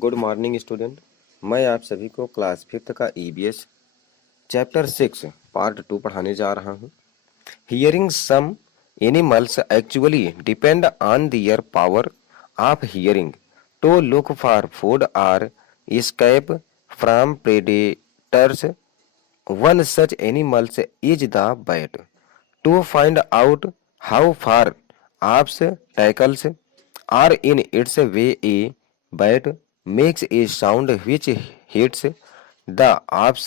Good morning student. मैं आप सभी को क्लास 5th का ईवीएस चैप्टर 6 पार्ट 2 पढ़ाने जा रहा हूँ। Hearing some animals actually depend on their power of hearing to look for food और escape from predators. One such animals is the bat. To find out how far ops tackles are in its way, a bat makes a sound which hits the ops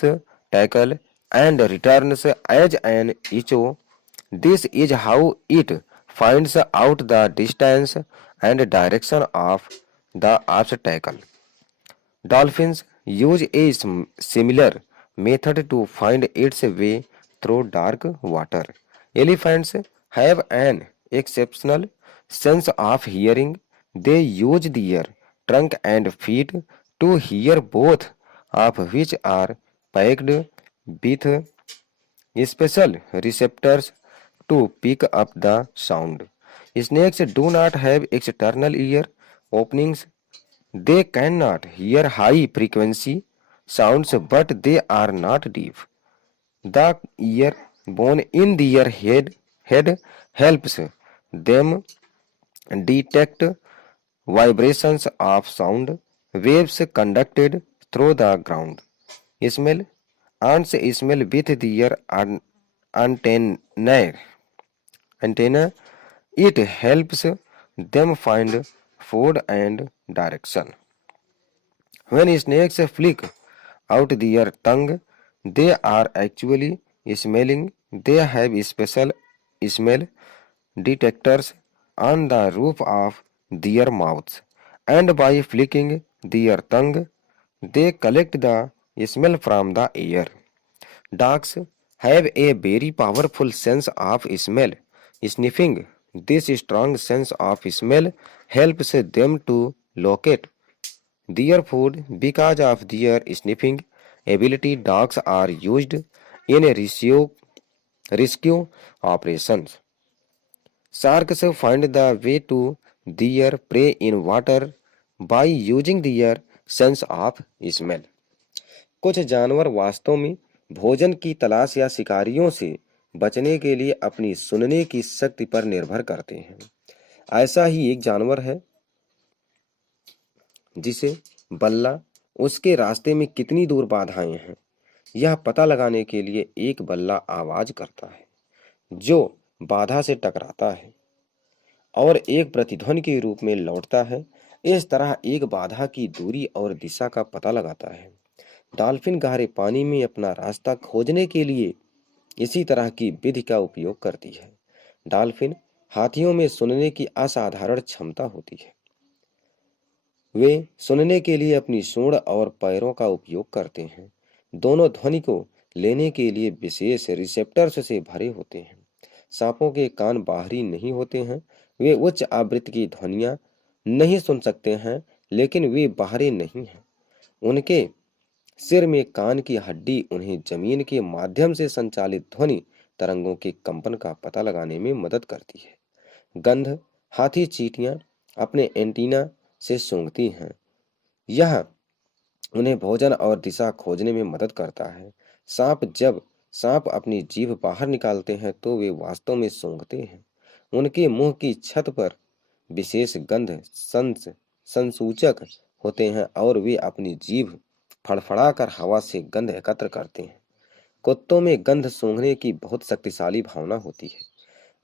tackle and returns as an echo. This is how it finds out the distance and direction of the ops tackle. Dolphins use a similar method to find its way through dark water. Elephants have an exceptional sense of hearing. They use their trunk and feet to hear, both of which are packed with special receptors to pick up the sound. Snakes do not have external ear openings. They cannot hear high frequency sounds, but they are not deaf. The ear bone in their head helps them detect vibrations of sound waves conducted through the ground. Smell. Ants smell with their antennae. Antenna. It helps them find food and direction. When snakes flick out their tongue, they are actually smelling. They have special smell detectors on the roof of their mouths, and by flicking their tongue, they collect the smell from the air. Dogs have a very powerful sense of smell. Sniffing this strong sense of smell helps them to locate their food. Because of their sniffing ability, dogs are used in rescue operations. Sharks find the way to their prey in water by using their sense of smell. कुछ जानवर वास्तव में भोजन की तलाश या शिकारियों से बचने के लिए अपनी सुनने की शक्ति पर निर्भर करते हैं। ऐसा ही एक जानवर है जिसे बल्ला उसके रास्ते में कितनी दूर बाधाएं हैं यह पता लगाने के लिए एक बल्ला आवाज करता है जो बाधा से टकराता है और एक प्रतिध्वनि के रूप में लौटता है। इस तरह एक बाधा की दूरी और दिशा का पता लगाता है। डॉल्फिन गहरे पानी में अपना रास्ता खोजने के लिए इसी तरह की विधि का उपयोग करती है। डॉल्फिन हाथियों में सुनने की असाधारण क्षमता होती है। वे सुनने के लिए अपनी सूंड और पैरों का उपयोग करते हैं। दोनों ध्वनि को लेने के लिए विशेष रिसेप्टर्स से भरे होते हैं। सांपों के कान बाहरी नहीं होते हैं। वे उच्च आवृत्ति की ध्वनियां नहीं सुन सकते हैं, लेकिन वे बाहरी नहीं हैं। उनके सिर में कान की हड्डी उन्हें जमीन के माध्यम से संचालित ध्वनि तरंगों के कंपन का पता लगाने में मदद करती है। गंध। हाथी चींटियां अपने एंटीना से सूंघती हैं। यह उन्हें भोजन और दिशा खोजने में मदद करता है। जब सांप अपनी जीभ बाहर निकालते हैं तो वे वास्तव में सूंघते हैं। उनके मुंह की छत पर विशेष गंध संसूचक होते हैं और वे अपनी जीभ फड़फड़ाकर हवा से गंध एकत्र करते हैं। कुत्तों में गंध सूंघने की बहुत शक्तिशाली भावना होती है।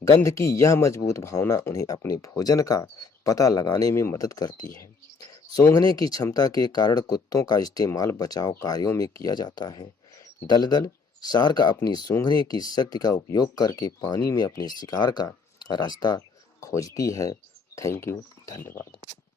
गंध की यह मजबूत भावना उन्हें अपने भोजन का पता लगाने में मदद करती है। सूंघने की क्षमता के कारण कुत्तों का इस्तेमाल बचाव कार्यों में किया जाता है। दलदल। शार्क अपनी सूंघने की शक्ति का उपयोग करके पानी में अपने शिकार का रास्ता खोजती है। Thank you. धन्यवाद।